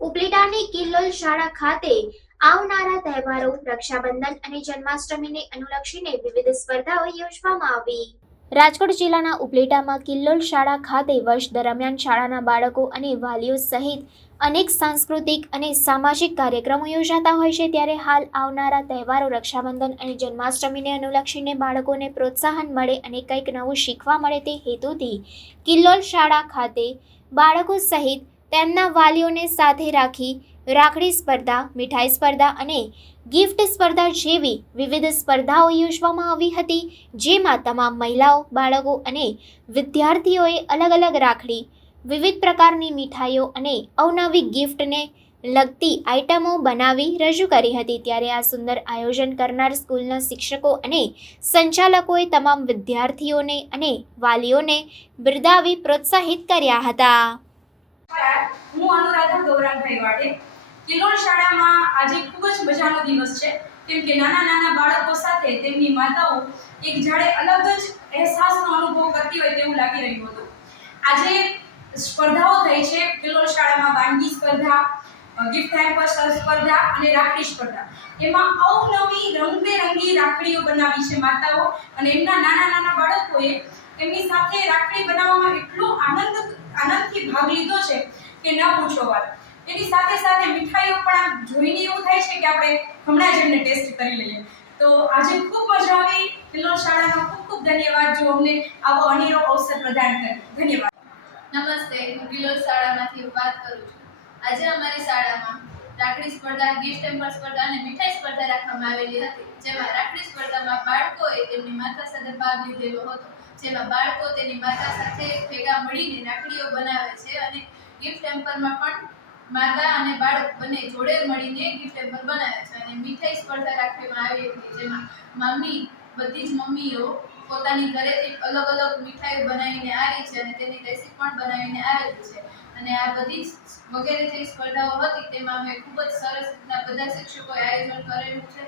ઉપલેટાની કિલ્લોલ શાળા ખાતે આવનારા તહેવારો રક્ષાબંધન અને જન્માષ્ટમીને અનુલક્ષીને વિવિધ સ્પર્ધાઓ યોજવામાં આવી। રાજકોટ જિલ્લાના ઉપલેટામાં કિલ્લોલ શાળા ખાતે વર્ષ દરમિયાન શાળાના બાળકો અને વાલીઓ સહિત અનેક સાંસ્કૃતિક અને સામાજિક કાર્યક્રમો યોજાતા હોય છે। ત્યારે હાલ આવનારા તહેવારો રક્ષાબંધન અને જન્માષ્ટમીને અનુલક્ષીને બાળકોને પ્રોત્સાહન મળે અને કંઈક નવું શીખવા મળે તે હેતુથી કિલ્લોલ શાળા ખાતે બાળકો સહિત તેમના વાલીઓને સાથે રાખી રાખડી સ્પર્ધા, મીઠાઈ સ્પર્ધા અને ગિફ્ટ સ્પર્ધા જેવી વિવિધ સ્પર્ધાઓ યોજવામાં આવી હતી, જેમાં તમામ મહિલાઓ, બાળકો અને વિદ્યાર્થીઓએ અલગ અલગ રાખડી, વિવિધ પ્રકારની મીઠાઈઓ અને અવનવી ગિફ્ટને લગતી આઇટમો બનાવી રજૂ કરી હતી। ત્યારે આ સુંદર આયોજન કરનાર સ્કૂલના શિક્ષકો અને સંચાલકોએ તમામ વિદ્યાર્થીઓને અને વાલીઓને બિરદાવી પ્રોત્સાહિત કર્યા હતા। હું અનુરાધા ગૌરાંગભાઈ વાડે કિલ્લોલ શાળામાં આજે ખૂબ જ મજાનો દિવસ છે, કેમ કે નાના નાના બાળકો સાથે તેમની માતાઓ એક જાણે અલગ જ અહેસાસનો અનુભવ કરતી હોય તેવું લાગી રહ્યું હતું। આજે સ્પર્ધાઓ થઈ છે કિલ્લોલ શાળામાં, વાનગી સ્પર્ધા, ગિફ્ટ હેમ્પર સ્પર્ધા અને રાખડી સ્પર્ધા। એમાં અવનવી રંગબેરંગી રાખડીઓ બનાવી છે માતાઓ, અને એમના નાના નાના બાળકોએ એમની સાથે રાખડી બનાવવામાં એટલો આનંદથી ભાગ લીધો છે કે ન પૂછો વાત। એની સાથે સાથે મીઠાઈઓ પણ જોઈને એવું થાય છે કે આપણે હમણાં જ એમને ટેસ્ટ કરી લઈએ। તો આજે ખૂબ મજા આવી। કિલ્લોલ શાળાનો ખૂબ ખૂબ ધન્યવાદ જો અમને આવો અનેરો અવસર પ્રદાન કર્યો। ધન્યવાદ। નમસ્તે, હું કિલ્લોલ શાળામાંથી વાત કરું છું। આજે અમારી શાળામાં રાખડી સ્પર્ધા, ગિફ્ટ હેમ્પર સ્પર્ધા અને મીઠાઈ સ્પર્ધા રાખવામાં આવેલી હતી, જેમાં રાખડી સ્પર્ધામાં બાળકોએ તેમની માતા સાથે ભાગ લીધેલો હતો, જેમાં બાળકો તેની માતા સાથે ભેગા મળીને રાખડીઓ બનાવે છે, અને ગિફ્ટ હેમ્પરમાં પણ માતા અને બાળક બંને જોડે મળીને ગિફ્ટ હેમ્પર બનાવે છે। અને મીઠાઈ સ્પર્ધા રાખવામાં આવી હતી, જેમાં બધી જ મમ્મીઓ પોતાની ઘરેથી અલગ અલગ મીઠાઈઓ બનાવીને આવી છે અને તેની રેસીપી પણ બનાવીને આવેલી છે। અને આ બધી વગેરે જે સ્પર્ધાઓ હતી તેમાં અમે ખૂબ જ સરસ રીતના બધા શિક્ષકોએ આયોજન કરેલું છે।